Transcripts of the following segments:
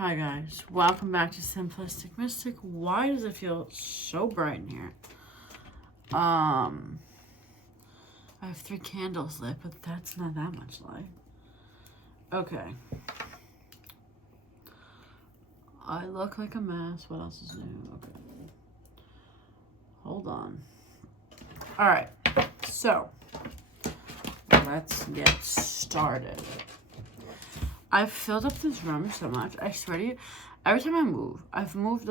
Hi guys, welcome back to Simplistic Mystic. Why does it feel so bright in here? I have 3 candles lit, but that's not that much light. Okay. I look like a mess. What else is new? Okay. Hold on. Alright, so let's get started. I've filled up this room so much. I swear to you, every time I move, I've lived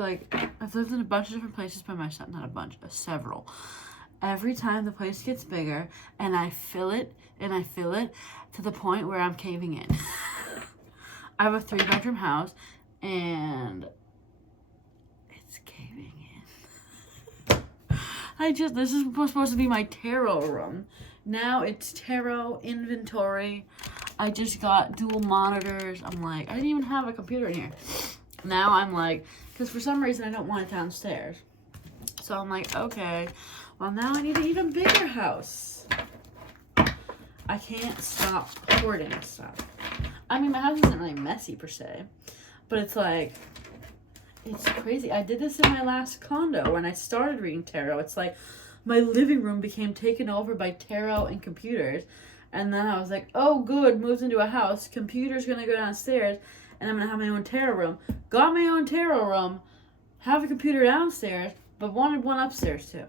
in a bunch of different places by myself. Not a bunch, several. Every time the place gets bigger, and I fill it, to the point where I'm caving in. I have a 3-bedroom house, and it's caving in. This is supposed to be my tarot room. Now it's tarot inventory. I just got dual monitors. I'm like, I didn't even have a computer in here. Now I'm like, because for some reason I don't want it downstairs. So I'm like, okay, well now I need an even bigger house. I can't stop hoarding stuff. I mean, my house isn't really messy per se, but it's like, it's crazy. I did this in my last condo when I started reading tarot. It's like my living room became taken over by tarot and computers. And then I was like, oh, good, moved into a house. Computer's going to go downstairs, and I'm going to have my own tarot room. Got my own tarot room, have a computer downstairs, but wanted one upstairs, too.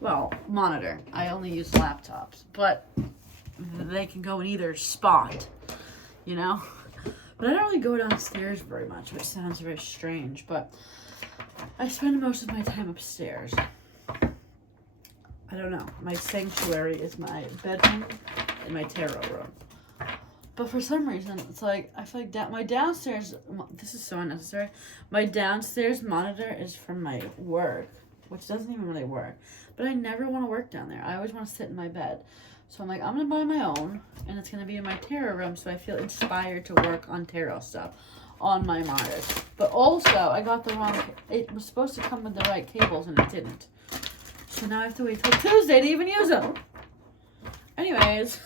Well, monitor. I only use laptops, but they can go in either spot, you know? But I don't really go downstairs very much, which sounds very strange, but I spend most of my time upstairs. I don't know. My sanctuary is my bedroom and my tarot room. But for some reason, it's like, I feel like my downstairs, this is so unnecessary. My downstairs monitor is from my work, which doesn't even really work. But I never want to work down there. I always want to sit in my bed. So I'm like, I'm going to buy my own, and it's going to be in my tarot room, so I feel inspired to work on tarot stuff on my monitors. But also, I got the wrong, it was supposed to come with the right cables, and it didn't. So now I have to wait till Tuesday to even use them. Anyways,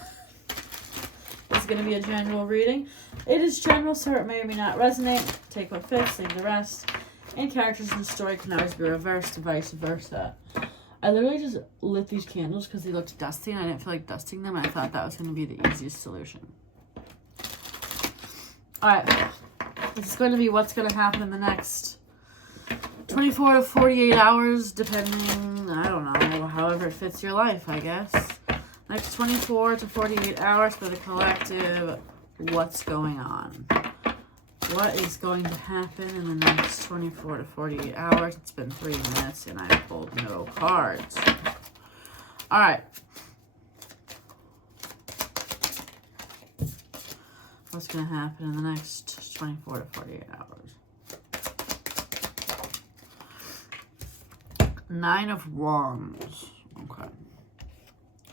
this is going to be a general reading. It is general, so it may or may not resonate. Take what fits, leave the rest. And characters in the story can always be reversed, vice versa. I literally just lit these candles because they looked dusty, and I didn't feel like dusting them, and I thought that was going to be the easiest solution. Alright, this is going to be what's going to happen in the next 24 to 48 hours, depending, I don't know, however it fits your life, I guess. Next 24 to 48 hours for the collective, what's going on? What is going to happen in the next 24 to 48 hours? It's been 3 minutes and I pulled no cards. Alright. What's going to happen in the next 24 to 48 hours? 9 of Wands. Okay.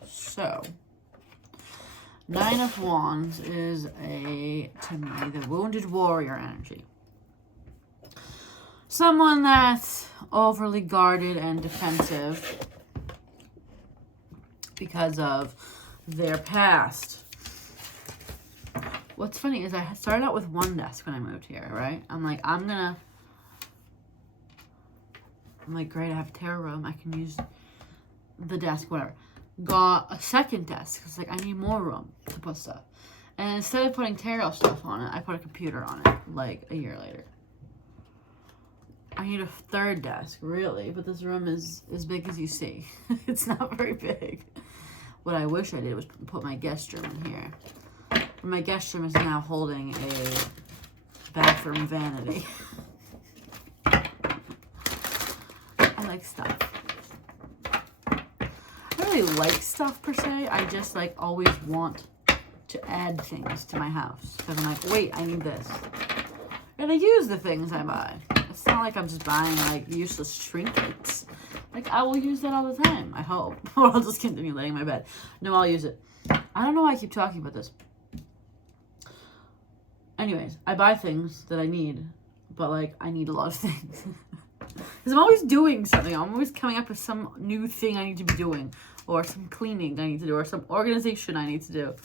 So, 9 of Wands is to me, the wounded warrior energy. Someone that's overly guarded and defensive because of their past. What's funny is I started out with 1 desk when I moved here, right? I'm like, great, I have a tarot room. I can use the desk, whatever. Got a 2nd desk because, like, I need more room to put stuff. And instead of putting tarot stuff on it, I put a computer on it, like, a year later. I need a 3rd desk, really, but this room is as big as you see. It's not very big. What I wish I did was put my guest room in here. But my guest room is now holding a bathroom vanity. I like stuff. I don't really like stuff per se. I just like always want to add things to my house. Because I'm like, wait, I need this. And I use the things I buy. It's not like I'm just buying like useless trinkets. Like I will use that all the time, I hope. Or I'll just continue laying in my bed. No, I'll use it. I don't know why I keep talking about this. Anyways, I buy things that I need. But like, I need a lot of things. Because I'm always doing something. I'm always coming up with some new thing I need to be doing. Or some cleaning I need to do. Or some organization I need to do.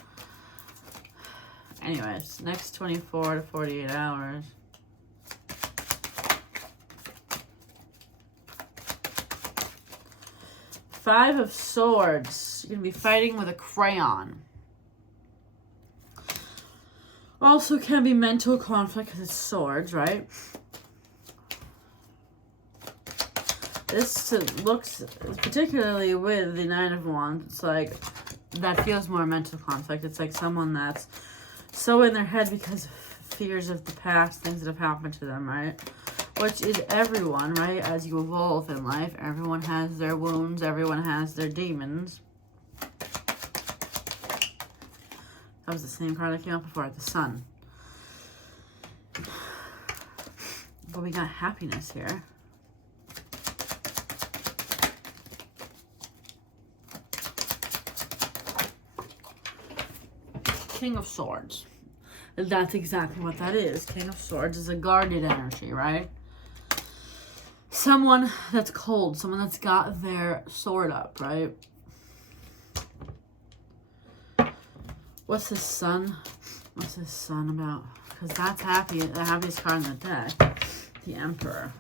Anyways, next 24 to 48 hours. Five of Swords. You're going to be fighting with a crayon. Also can be mental conflict because it's swords, right? This looks, particularly with the Nine of Wands, it's like, that feels more mental conflict. It's like someone that's so in their head because of fears of the past, things that have happened to them, right? Which is everyone, right? As you evolve in life, everyone has their wounds, everyone has their demons. That was the same card that came up before, the Sun. But we got happiness here. King of Swords. That's exactly what that is. King of Swords is a guarded energy, right? Someone that's cold, someone that's got their sword up, right? What's this Sun? What's this Sun about? Because that's happy, the happiest card in the deck. The Emperor.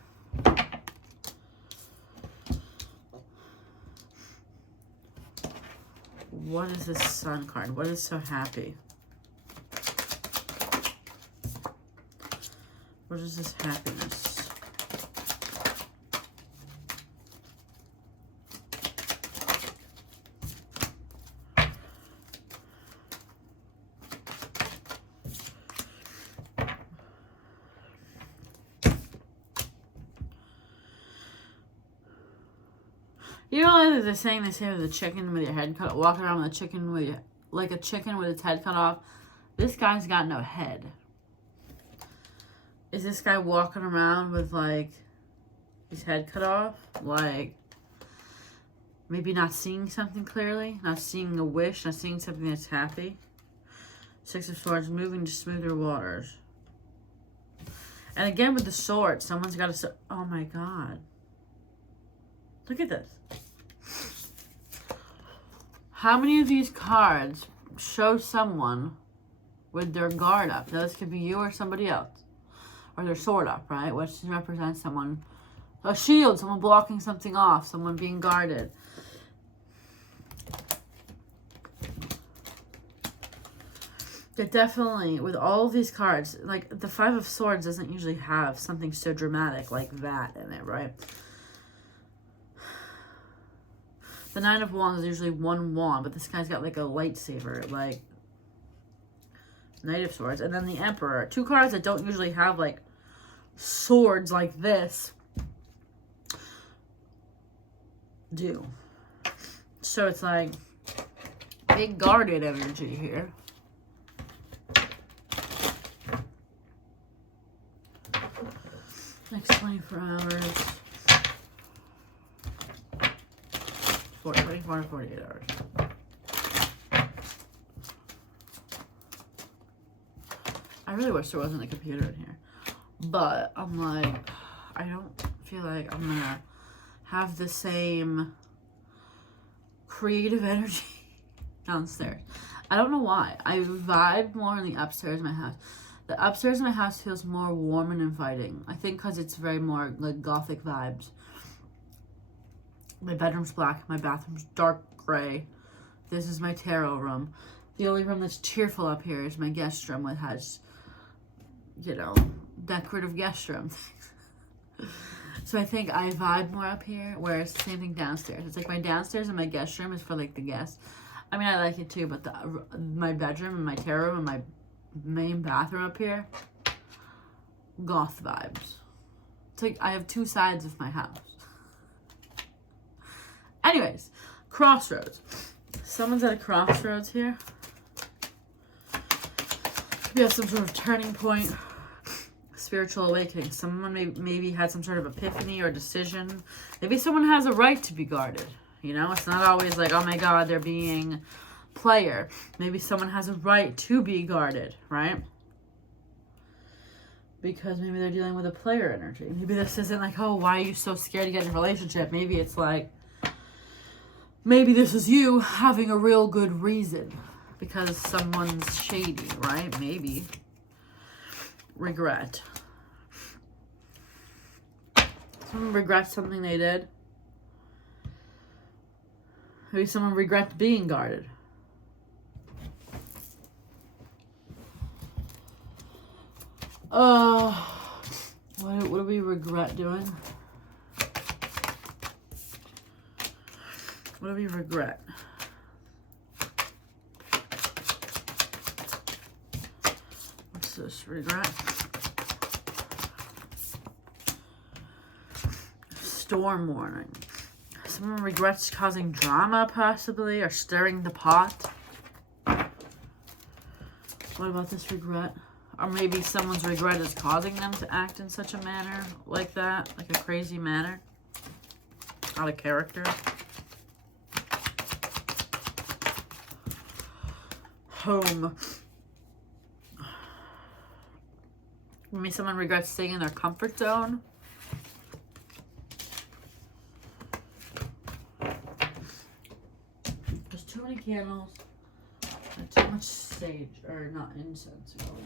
What is this Sun card? What is so happy? What is this happiness? You know, they're saying they say with the chicken with your head cut, walking around with a chicken with your, like a chicken with its head cut off. This guy's got no head. Is this guy walking around with like his head cut off? Like maybe not seeing something clearly, not seeing a wish, not seeing something that's happy. Six of Swords, moving to smoother waters. And again with the sword, someone's got to. Oh my God! Look at this. How many of these cards show someone with their guard up? Now, this could be you or somebody else. Or their sword up, right? Which represents someone, a shield, someone blocking something off, someone being guarded. But definitely, with all of these cards, like the Five of Swords doesn't usually have something so dramatic like that in it, right? The Nine of Wands is usually one wand, but this guy's got like a lightsaber, like Knight of Swords. And then the Emperor. Two cards that don't usually have like swords like this do. So it's like big guarded energy here. Next 24 hours. 24 to 48 hours. I really wish there wasn't a computer in here. But I'm like, I don't feel like I'm gonna have the same creative energy downstairs. I don't know why. I vibe more in the upstairs of my house. The upstairs of my house feels more warm and inviting. I think because it's very more like gothic vibes. My bedroom's black. My bathroom's dark gray. This is my tarot room. The only room that's cheerful up here is my guest room, which has, you know, decorative guest room things. So I think I vibe more up here, whereas the same thing downstairs. It's like my downstairs and my guest room is for like the guests. I mean, I like it too, but my bedroom and my tarot room and my main bathroom up here, goth vibes. It's like I have two sides of my house. Anyways, crossroads. Someone's at a crossroads here. We have some sort of turning point, spiritual awakening. Someone maybe had some sort of epiphany or decision. Maybe someone has a right to be guarded. You know, it's not always like, oh my God, they're being player. Maybe someone has a right to be guarded, right? Because maybe they're dealing with a player energy. Maybe this isn't like, oh, why are you so scared to get in a relationship? Maybe it's like, maybe this is you having a real good reason because someone's shady, right? Maybe. Regret. Someone regrets something they did. Maybe someone regrets being guarded. What do we regret doing? What do we regret? What's this? Regret? Storm warning. Someone regrets causing drama, possibly, or stirring the pot. What about this regret? Or maybe someone's regret is causing them to act in such a manner like that, like a crazy manner. Out of character. Home. Maybe someone regrets staying in their comfort zone. There's too many candles and too much sage, or not incense, really.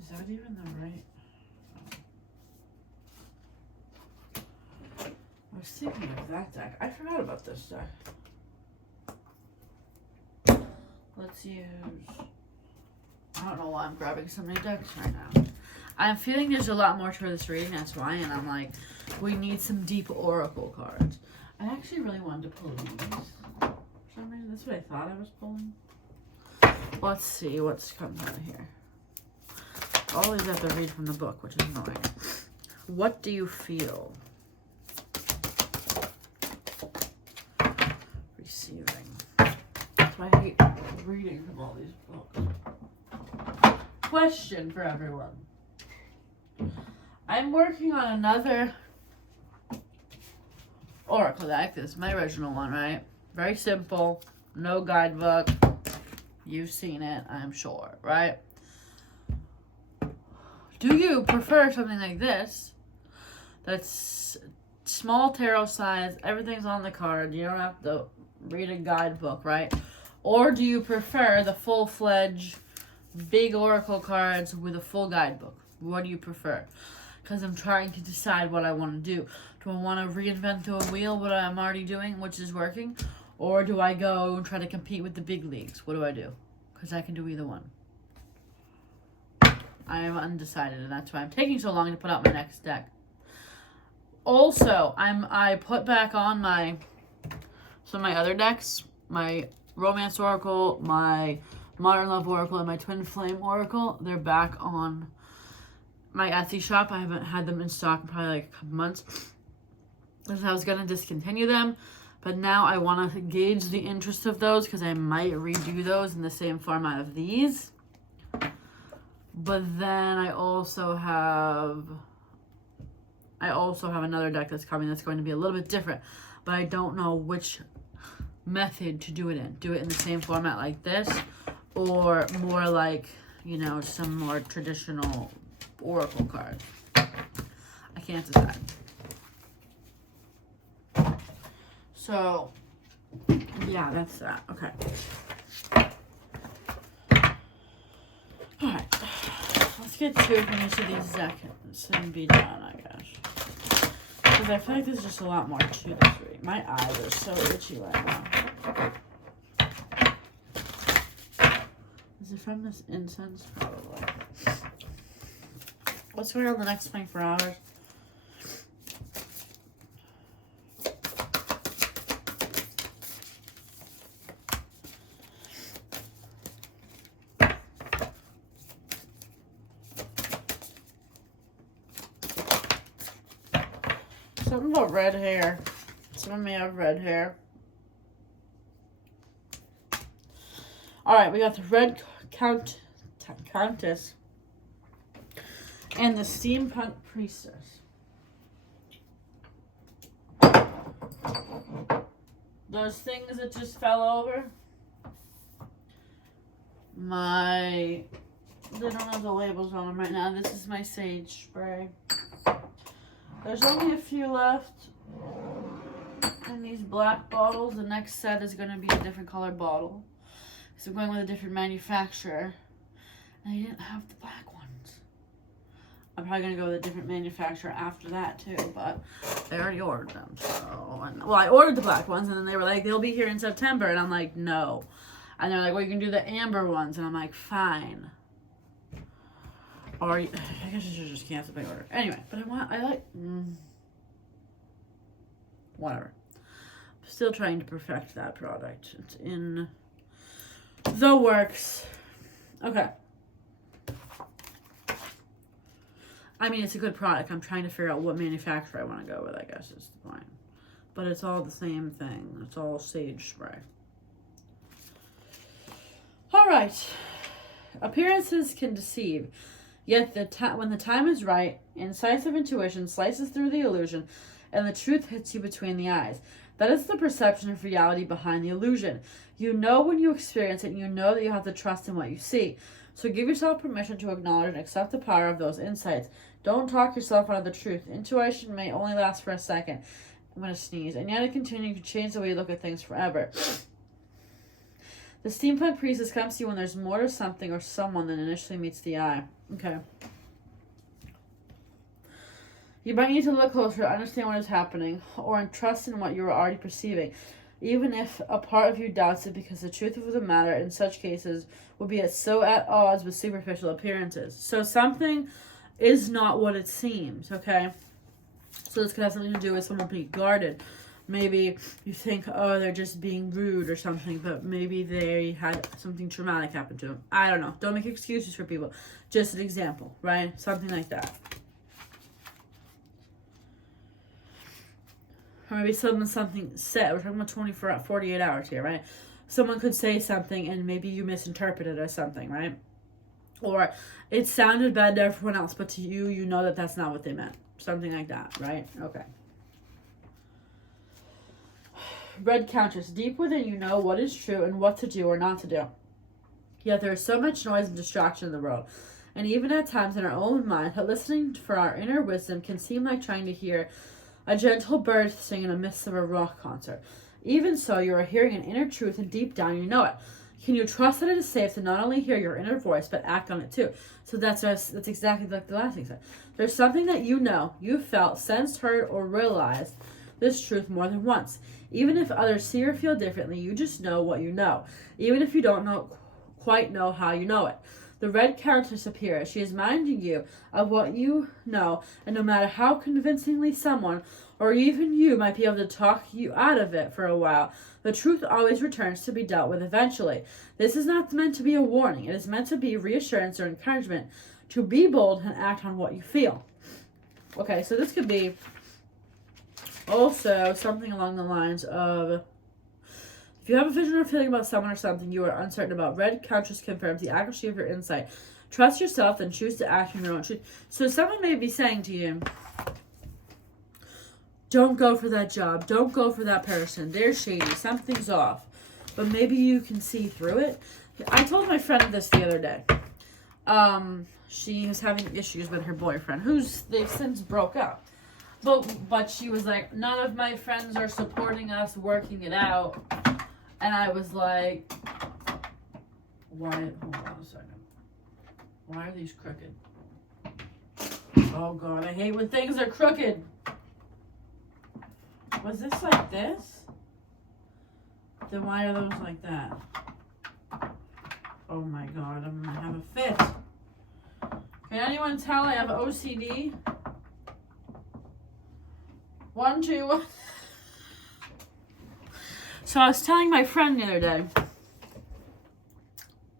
Is that even the right? I was thinking of that deck. I forgot about this deck. Let's use... I don't know why I'm grabbing so many decks right now. I'm feeling there's a lot more to this reading, that's why, and I'm like, we need some deep oracle cards. I actually really wanted to pull these. For some reason, that's what I thought I was pulling. Let's see what's coming out of here. Always have to read from the book, which is annoying. What do you feel? Receiving. That's why I hate reading from all these books. Question for everyone. I'm working on another oracle deck. This is my original one, right? Very simple. No guidebook. You've seen it, I'm sure, right? Do you prefer something like this? That's small tarot size, everything's on the card, you don't have to read a guidebook, right? Or do you prefer the full-fledged big oracle cards with a full guidebook? What do you prefer? Because I'm trying to decide what I want to do. Do I want to reinvent the wheel, what I'm already doing, which is working? Or do I go and try to compete with the big leagues? What do I do? Because I can do either one. I am undecided, and that's why I'm taking so long to put out my next deck. Also, I put back on some of my other decks, my Romance Oracle, my Modern Love Oracle, and my Twinflame Oracle. They're back on my Etsy shop. I haven't had them in stock in probably like a couple months. Because I was going to discontinue them. But now I want to gauge the interest of those because I might redo those in the same format of these. But then I also have another deck that's coming that's going to be a little bit different. But I don't know which method to do it in. Do it in the same format like this, or more like, you know, some more traditional oracle cards. I can't decide. So, yeah, that's that. Okay. Alright. Let's get to finish of these decks and be done, I guess. Because I feel like there's just a lot more to this reading. My eyes are so itchy right now. Is it from this incense? Probably. What's going on the next 24 hours? Something about red hair. Someone may have red hair. Alright, we got the red countess and the steampunk priestess. Those things that just fell over. My They don't have the labels on them right now. This is my sage spray. There's only a few left in these black bottles. The next set is going to be a different color bottle. So I'm going with a different manufacturer. And I didn't have the black ones. I'm probably going to go with a different manufacturer after that too, but I already ordered them. So, well, I ordered the black ones and then they were like, they'll be here in September. And I'm like, no. And they're like, well, you can do the amber ones. And I'm like, fine. Or, I guess I should just cancel my order. Anyway, but whatever. I'm still trying to perfect that product. It's in the works. Okay. I mean, it's a good product. I'm trying to figure out what manufacturer I want to go with, I guess is the point. But it's all the same thing. It's all sage spray. All right. Appearances can deceive. Yet when the time is right, incisive intuition slices through the illusion, and the truth hits you between the eyes. That is the perception of reality behind the illusion. You know when you experience it, and you know that you have to trust in what you see. So give yourself permission to acknowledge and accept the power of those insights. Don't talk yourself out of the truth. Intuition may only last for a second. I'm going to sneeze. And yet it continues to change the way you look at things forever. The steampunk priestess comes to you when there's more to something or someone than initially meets the eye. Okay. You might need to look closer to understand what is happening or trust in what you are already perceiving, even if a part of you doubts it, because the truth of the matter in such cases will be so at odds with superficial appearances. So something is not what it seems, okay? So this could have something to do with someone being guarded. Maybe you think, oh, they're just being rude or something, but maybe they had something traumatic happen to them. I don't know. Don't make excuses for people. Just an example, right? Something like that. Or maybe something said. We're talking about 24, 48 hours here, right? Someone could say something and maybe you misinterpret it as something, right? Or it sounded bad to everyone else, but to you, you know that that's not what they meant. Something like that, right? Okay. Red Countess. Deep within you know what is true and what to do or not to do. Yet there is so much noise and distraction in the world. And even at times in our own mind, listening for our inner wisdom can seem like trying to hear a gentle bird sing in the midst of a rock concert. Even so, you are hearing an inner truth and deep down you know it. Can you trust that it is safe to not only hear your inner voice, but act on it too? So that's exactly like the last thing I said. There's something that you know, you felt, sensed, heard, or realized this truth more than once. Even if others see or feel differently, you just know what you know. Even if you don't quite know how you know it. The Red Countess appears. She is reminding you of what you know, and no matter how convincingly someone, or even you, might be able to talk you out of it for a while, the truth always returns to be dealt with eventually. This is not meant to be a warning. It is meant to be reassurance or encouragement to be bold and act on what you feel. Okay, so this could be also something along the lines of, if you have a vision or feeling about someone or something you are uncertain about, Red Countess confirms the accuracy of your insight. Trust yourself and choose to act on your own truth. So someone may be saying to you, don't go for that job. Don't go for that person. They're shady. Something's off. But maybe you can see through it. I told my friend this the other day. She was having issues with her boyfriend, they've since broke up. But she was like, none of my friends are supporting us working it out. And I was like, why? Hold on a second. Why are these crooked? Oh, God, I hate when things are crooked. Was this like this? Then why are those like that? Oh, my God, I'm going to have a fit. Can anyone tell I have OCD? 1, 2, 1. So I was telling my friend the other day.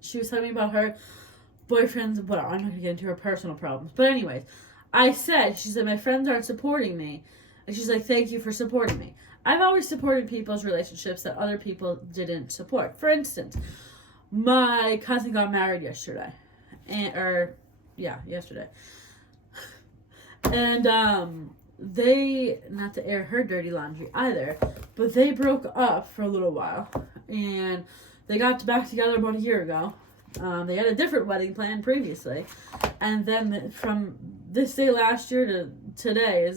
She was telling me about her boyfriend's, but I'm not going to get into her personal problems. But anyways, she said, my friends aren't supporting me. And she's like, thank you for supporting me. I've always supported people's relationships that other people didn't support. For instance, my cousin got married yesterday. Yesterday. And, they, not to air her dirty laundry either, but they broke up for a little while, and they got back together about a year ago, They had a different wedding planned previously. And then from this day last year to today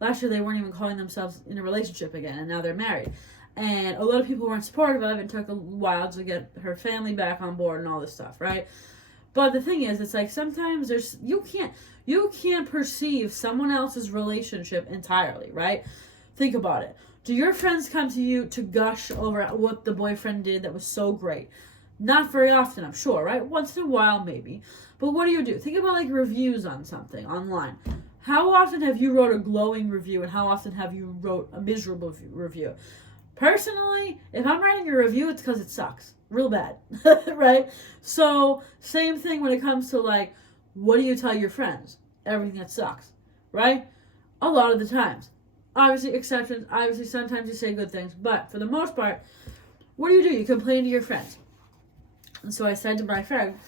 last year they weren't even calling themselves in a relationship again, and now they're married. And a lot of people weren't supportive of it. It took a while to get her family back on board and all this stuff, right? But the thing is, it's like sometimes you can't perceive someone else's relationship entirely, right? Think about it. Do your friends come to you to gush over what the boyfriend did that was so great? Not very often, I'm sure, right? Once in a while, maybe. But what do? Think about like reviews on something online. How often have you wrote a glowing review, and how often have you wrote a miserable review? Personally, if I'm writing a review, it's because it sucks. Real bad, right? So, same thing when it comes to like, what do you tell your friends? Everything that sucks, right? A lot of the times. Obviously, exceptions. Obviously, sometimes you say good things. But for the most part, what do? You complain to your friends. And so I said to my friend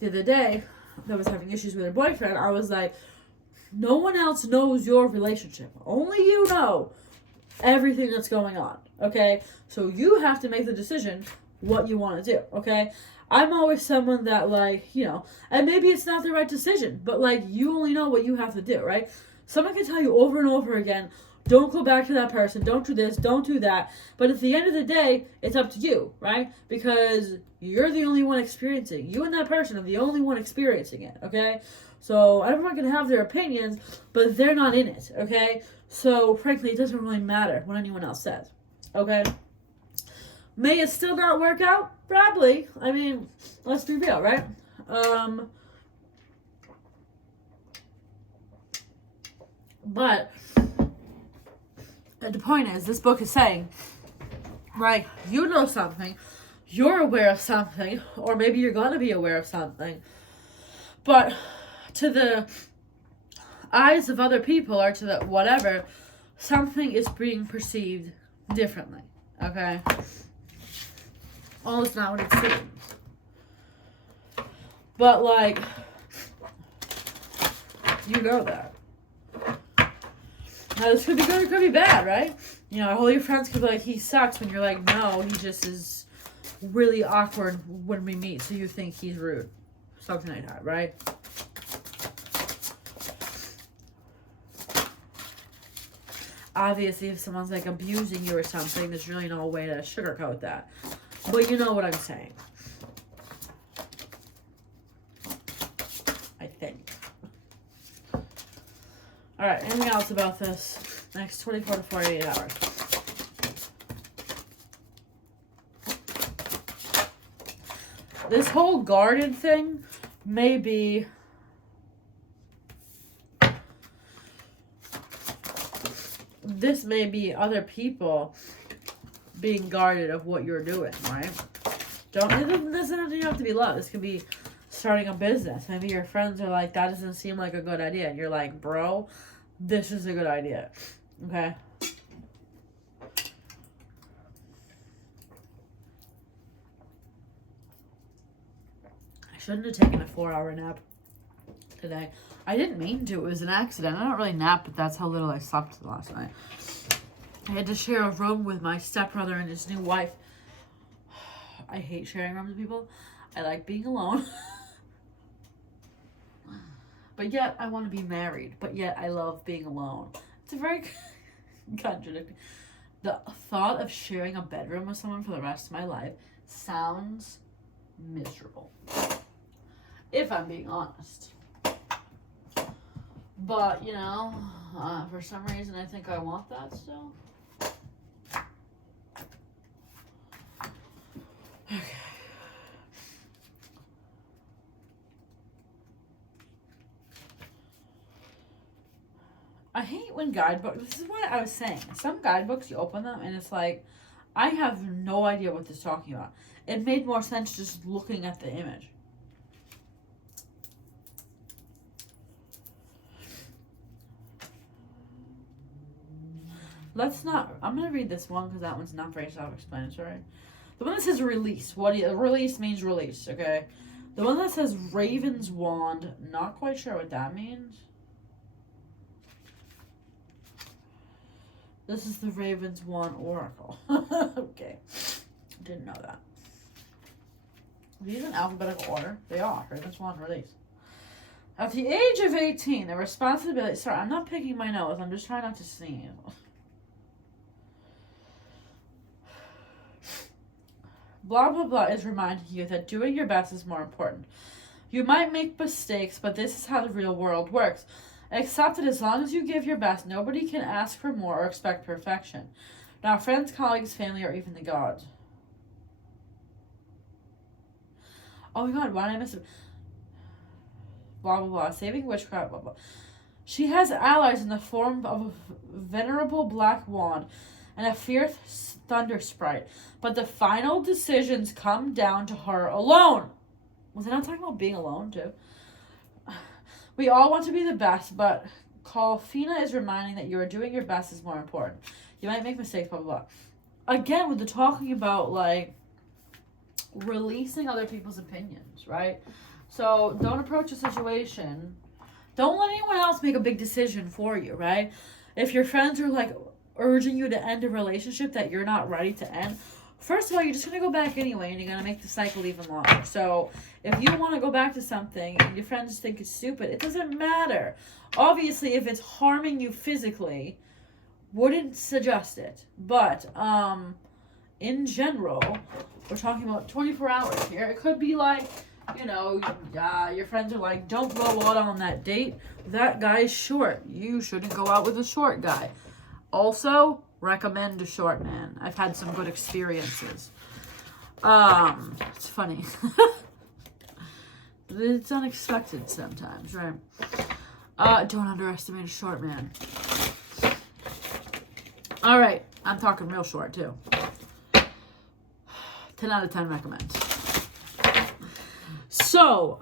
the other day that was having issues with her boyfriend, I was like, no one else knows your relationship. Only you know everything that's going on, okay? So you have to make the decision what you want to do, okay? I'm always someone that, like, and maybe it's not the right decision, but, like, you only know what you have to do, right? Someone can tell you over and over again, don't go back to that person, don't do this, don't do that. But at the end of the day, it's up to you, right? Because you're the only one experiencing. You and that person are the only one experiencing it, okay? So everyone can have their opinions, but they're not in it, okay? So frankly, it doesn't really matter what anyone else says, okay? May it still not work out? Probably. I mean, let's be real, right? But the point is, this book is saying, right, you know something, you're aware of something, or maybe you're going to be aware of something, but to the eyes of other people, or to the whatever, something is being perceived differently, okay? All is not what it seems. But, like, you know that. Now, this could be good or could be bad, right? All your friends could be like, he sucks, when you're like, no, he just is really awkward when we meet, so you think he's rude. Something like that, right? Obviously, if someone's, like, abusing you or something, there's really no way to sugarcoat that. But you know what I'm saying. I think. Alright, anything else about this? Next 24 to 48 hours. This whole guarded thing may be... This may be other people being guarded of what you're doing, right? It doesn't have to be love. This could be starting a business. Maybe your friends are like, that doesn't seem like a good idea. And you're like, bro, this is a good idea. Okay? I shouldn't have taken a 4-hour nap today. I didn't mean to. It was an accident. I don't really nap, but that's how little I slept last night. I had to share a room with my stepbrother and his new wife. I hate sharing rooms with people. I like being alone. But yet, I want to be married. But yet, I love being alone. It's a very contradicting. The thought of sharing a bedroom with someone for the rest of my life sounds miserable. If I'm being honest. But, for some reason, I think I want that still. Okay. I hate when guidebooks, this is what I was saying. Some guidebooks, you open them and it's like, I have no idea what this is talking about. It made more sense just looking at the image. I'm going to read this one because that one's not very self-explanatory. The one that says release. Release means release, okay? The one that says Raven's Wand, not quite sure what that means. This is the Raven's Wand Oracle. Okay. Didn't know that. these in alphabetical order. They are. Ravens one release. At the age of 18, the responsibility... Sorry, I'm not picking my nose. I'm just trying not to sneeze. Blah, blah, blah is reminding you that doing your best is more important. You might make mistakes, but this is how the real world works. Accept that as long as you give your best, nobody can ask for more or expect perfection. Now, friends, colleagues, family, or even the gods. Oh my god, why did I miss it? Blah, blah, blah. Saving witchcraft, blah, blah. She has allies in the form of a venerable black wand and a fierce thunder sprite. But the final decisions come down to her alone. Was I not talking about being alone, too? We all want to be the best, but Colfina is reminding that you are doing your best is more important. You might make mistakes, blah, blah, blah. Again, with the talking about, like, releasing other people's opinions, right? So don't approach a situation. Don't let anyone else make a big decision for you, right? If your friends are like urging you to end a relationship that you're not ready to end, first of all, you're just going to go back anyway and you're going to make the cycle even longer. So if you want to go back to something and your friends think it's stupid, it doesn't matter. Obviously, if it's harming you physically, wouldn't suggest it. But in general, we're talking about 24 hours here. It could be like, you know, your friends are like, don't go out on that date. That guy's short. You shouldn't go out with a short guy. Also, recommend a short man. I've had some good experiences. It's funny. It's unexpected sometimes, right? Don't underestimate a short man. All right. I'm talking real short, too. 10 out of 10 recommend. So,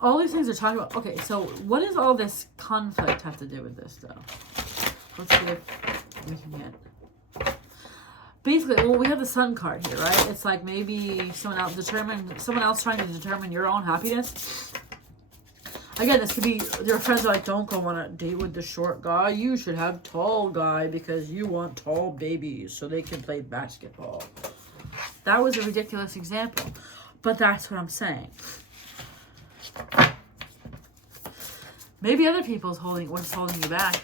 all these things are talking about. Okay, so what does all this conflict have to do with this, though? Let's see if we can get. Basically, well, we have the Sun card here, right? It's like maybe someone else trying to determine your own happiness. Again, this could be your friends are like, don't go on a date with the short guy. You should have tall guy because you want tall babies so they can play basketball. That was a ridiculous example, but that's what I'm saying. Maybe other people's what's holding you back.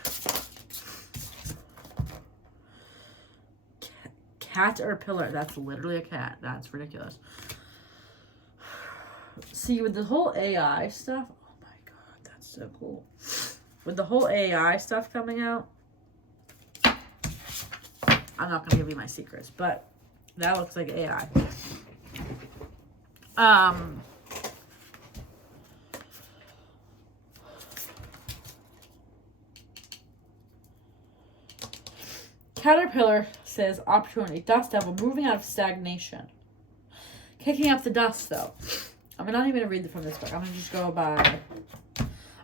Caterpillar. That's literally a cat. That's ridiculous. See, with the whole AI stuff, so cool. With the whole AI stuff coming out, I'm not going to give you my secrets, but that looks like AI. Caterpillar says opportunity. Dust devil, moving out of stagnation. Kicking up the dust, though. I'm not even going to read from this book. I'm going to just go by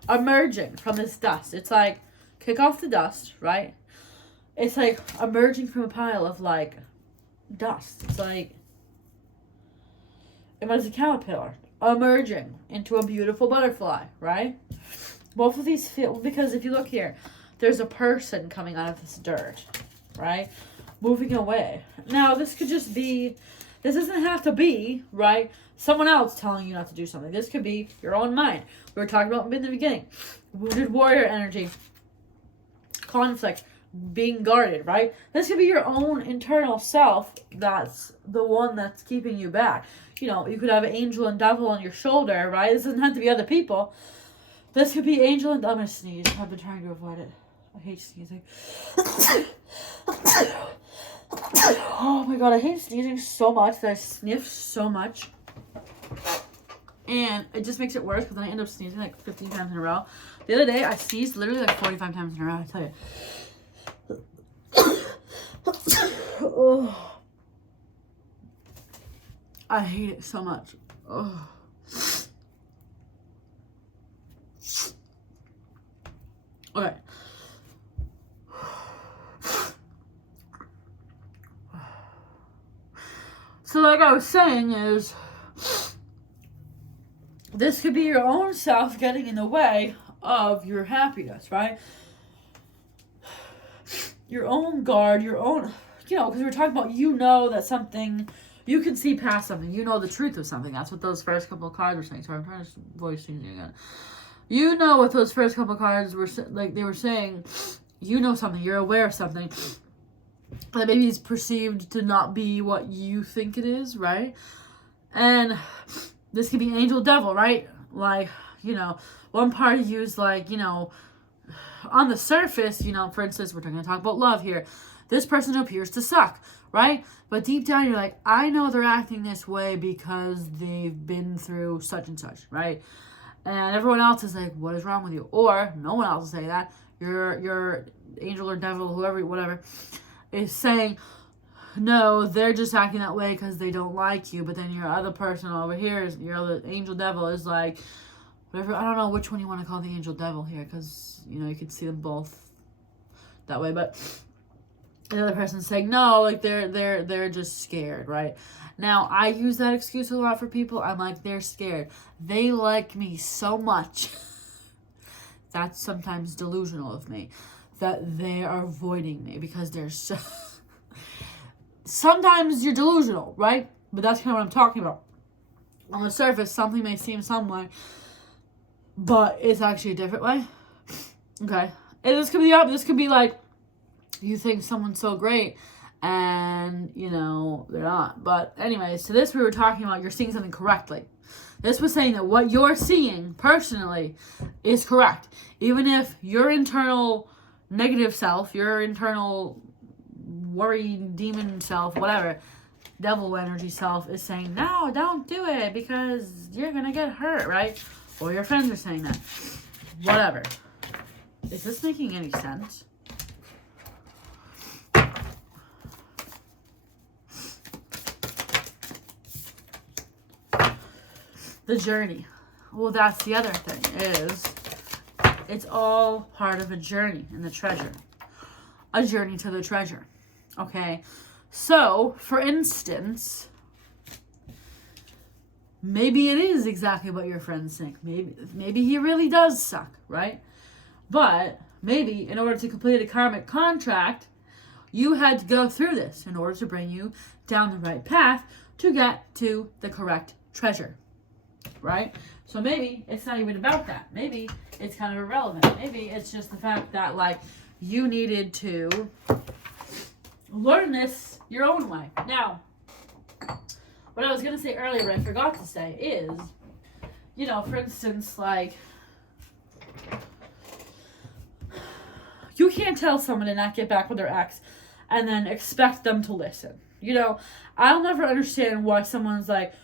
emerging from this dust. It's like, kick off the dust, right? It's like emerging from a pile of, like, dust. It's like, it was a caterpillar emerging into a beautiful butterfly, right? Both of these feel, because if you look here, there's a person coming out of this dirt, right? Moving away. Now, this could just be, this doesn't have to be, right, someone else telling you not to do something. This could be your own mind. We were talking about in the beginning. Wounded warrior energy. Conflict. Being guarded, right? This could be your own internal self that's the one that's keeping you back. You know, you could have angel and devil on your shoulder, right? This doesn't have to be other people. This could be angel and... I'm going to sneeze. I've been trying to avoid it. I hate sneezing. Oh my god, I hate sneezing so much that I sniff so much. And it just makes it worse because then I end up sneezing like 15 times in a row. The other day, I sneezed literally like 45 times in a row, I tell you. Oh. I hate it so much. Oh. Okay. So like I was saying is, this could be your own self getting in the way of your happiness, right? Your own guard, your own you know, because we're talking about, you know, that something, you can see past something. You know the truth of something. That's what those first couple of cards were saying. Sorry, I'm trying to voice things again. You know what those first couple of cards were, like, they were saying, you know something. You're aware of something that maybe is perceived to not be what you think it is, right? And this could be angel devil, right? Like, you know, one part of you is like, you know, on the surface, you know, for instance, we're going to talk about love here. This person appears to suck, right? But deep down, you're like, I know they're acting this way because they've been through such and such, right? And everyone else is like, what is wrong with you? Or no one else will say that. Your angel or devil, whoever, whatever, is saying, no, they're just acting that way because they don't like you. But then your other person over here, your other angel devil, is like, whatever. I don't know which one you want to call the angel devil here, because, you know, you could see them both that way. But the other person's saying, no, like, they're just scared, right? Now, I use that excuse a lot for people. I'm like, they're scared. They like me so much. That's sometimes delusional of me, that they are avoiding me because they're so... Sometimes you're delusional, right? But that's kind of what I'm talking about. On the surface, something may seem some way, but it's actually a different way. Okay. And this could be the opposite. This could be like, you think someone's so great, and, you know, they're not. But anyways, so this we were talking about, you're seeing something correctly. This was saying that what you're seeing personally is correct. Even if your internal negative self, your internal worry demon self, whatever, devil energy self is saying, no, don't do it because you're gonna get hurt, right? Or your friends are saying that. Whatever. Is this making any sense? The journey. Well, that's the other thing, is it's all part of a journey in the treasure. A journey to the treasure. Okay? So, for instance, maybe it is exactly what your friends think. Maybe he really does suck, right? But maybe in order to complete a karmic contract, you had to go through this in order to bring you down the right path to get to the correct treasure. Right? So maybe it's not even about that. Maybe it's kind of irrelevant. Maybe it's just the fact that, like, you needed to learn this your own way. Now, what I was going to say earlier, but I forgot to say, is, you know, for instance, like, you can't tell someone to not get back with their ex and then expect them to listen. You know, I'll never understand why someone's like,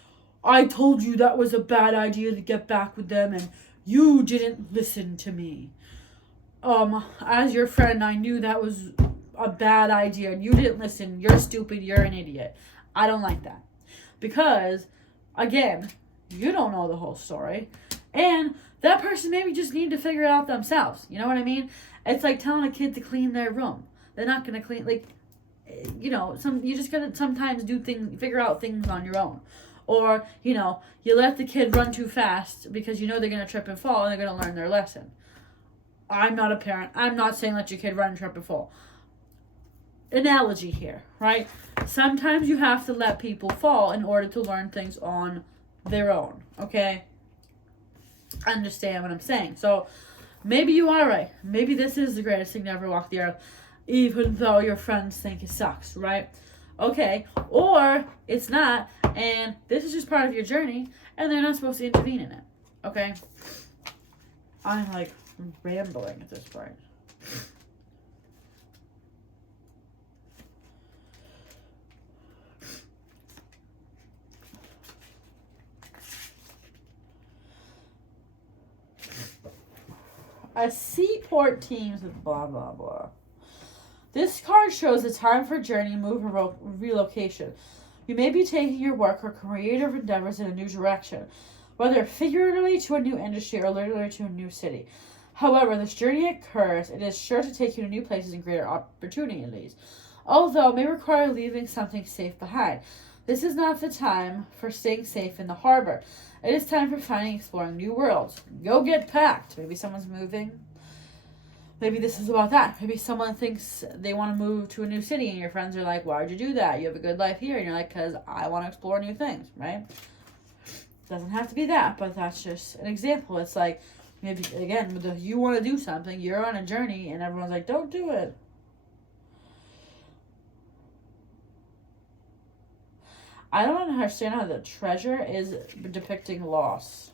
I told you that was a bad idea to get back with them and you didn't listen to me. As your friend, I knew that was a bad idea and you didn't listen. You're stupid. You're an idiot. I don't like that. Because, again, you don't know the whole story. And that person maybe just need to figure it out themselves. You know what I mean? It's like telling a kid to clean their room. They're not going to clean, like, you know, you just got to sometimes figure out things on your own. Or, you know, you let the kid run too fast because you know they're going to trip and fall and they're going to learn their lesson. I'm not a parent. I'm not saying let your kid run, trip, and fall. Analogy here, right? Sometimes you have to let people fall in order to learn things on their own, okay? Understand what I'm saying. So, maybe you are right. Maybe this is the greatest thing to ever walk the earth, even though your friends think it sucks, right? Okay, or it's not, and this is just part of your journey, and they're not supposed to intervene in it, okay? I'm, like, rambling at this point. A seaport teams with blah, blah, blah. This card shows a time for journey, move, or relocation. You may be taking your work or creative endeavors in a new direction, whether figuratively to a new industry or literally to a new city. However, this journey occurs, it is sure to take you to new places and greater opportunities, although it may require leaving something safe behind. This is not the time for staying safe in the harbor. It is time for finding and exploring new worlds. Go get packed. Maybe someone's moving. Maybe this is about that. Maybe someone thinks they want to move to a new city and your friends are like, why'd you do that? You have a good life here. And you're like, because I want to explore new things, right? Doesn't have to be that, but that's just an example. It's like, maybe, again, you want to do something, you're on a journey, and everyone's like, don't do it. I don't understand how the treasure is depicting loss.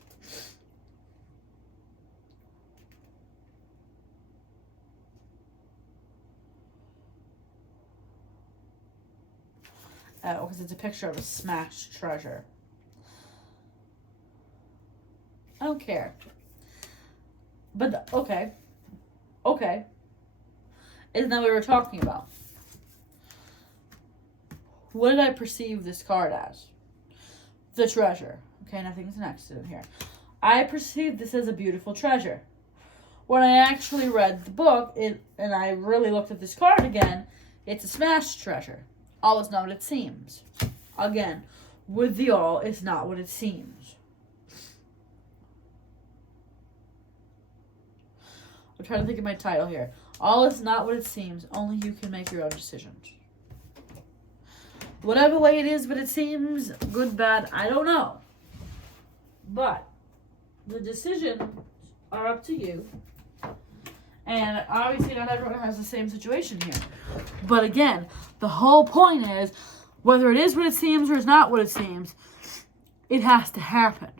Oh, because it's a picture of a smashed treasure. I don't care. But, okay. Okay. Isn't that what we were talking about? What did I perceive this card as? The treasure. Okay, nothing's an accident here. I perceived this as a beautiful treasure. When I actually read the book, and I really looked at this card again, it's a smashed treasure. All is not what it seems. Again, with the all is not what it seems. I'm trying to think of my title here. All is not what it seems. Only you can make your own decisions. Whatever way it is, but it seems good, bad, I don't know. But the decisions are up to you. And obviously not everyone has the same situation here. But again, the whole point is, whether it is what it seems or it's not what it seems, it has to happen.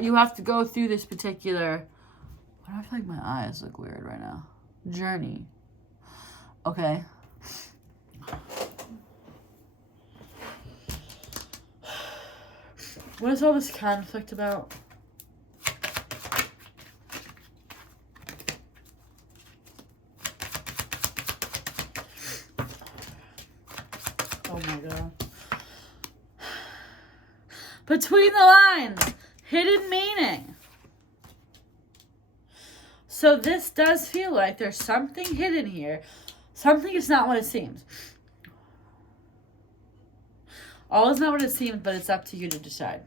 You have to go through this particular... I feel like my eyes look weird right now. Journey. Okay. What is all this conflict about? Oh my god. Between the lines. Hidden meaning. So this does feel like there's something hidden here. Something is not what it seems. All is not what it seems, but it's up to you to decide.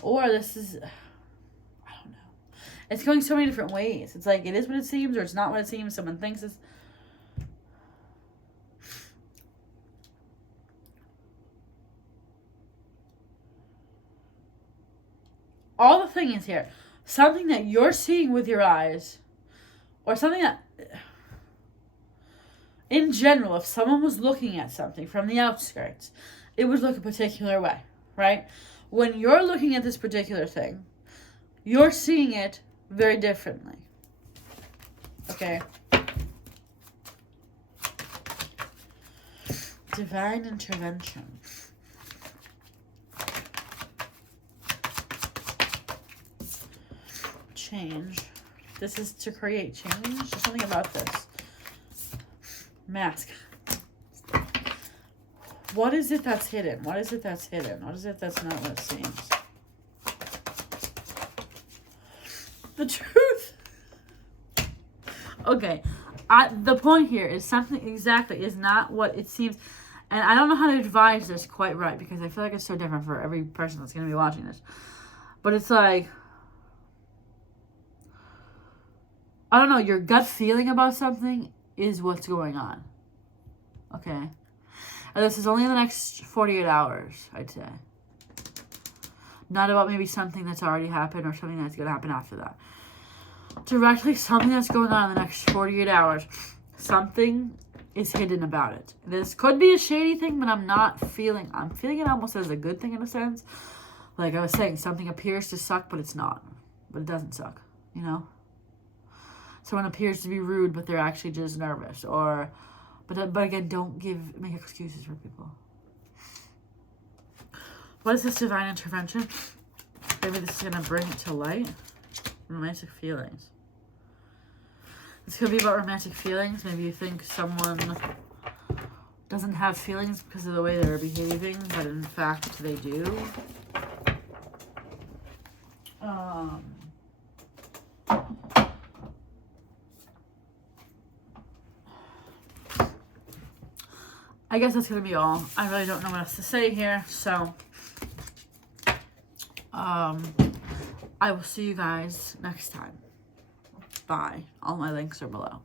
Or this is... I don't know. It's going so many different ways. It's like it is what it seems or it's not what it seems. Someone thinks it's... All the things here, something that you're seeing with your eyes, or something that, in general, if someone was looking at something from the outskirts, it would look a particular way, right? When you're looking at this particular thing, you're seeing it very differently. Okay? Divine intervention. Change. This is to create change. There's something about this. Mask. What is it that's hidden? What is it that's hidden? What is it that's not what it seems? The truth. Okay. The point here is something exactly is not what it seems. And I don't know how to advise this quite right because I feel like it's so different for every person that's going to be watching this. But it's like... I don't know, your gut feeling about something is what's going on. Okay? And this is only in the next 48 hours, I'd say. Not about maybe something that's already happened or something that's going to happen after that. Directly, something that's going on in the next 48 hours. Something is hidden about it. This could be a shady thing, but I'm feeling it almost as a good thing in a sense. Like I was saying, something appears to suck, but it's not. But it doesn't suck, you know? Someone appears to be rude, but they're actually just nervous. Or, but again, don't make excuses for people. What is this divine intervention? Maybe this is going to bring it to light. Romantic feelings. This could be about romantic feelings. Maybe you think someone doesn't have feelings because of the way they're behaving, but in fact they do. I guess that's going to be all. I really don't know what else to say here, so I will see you guys next time. Bye. All my links are below.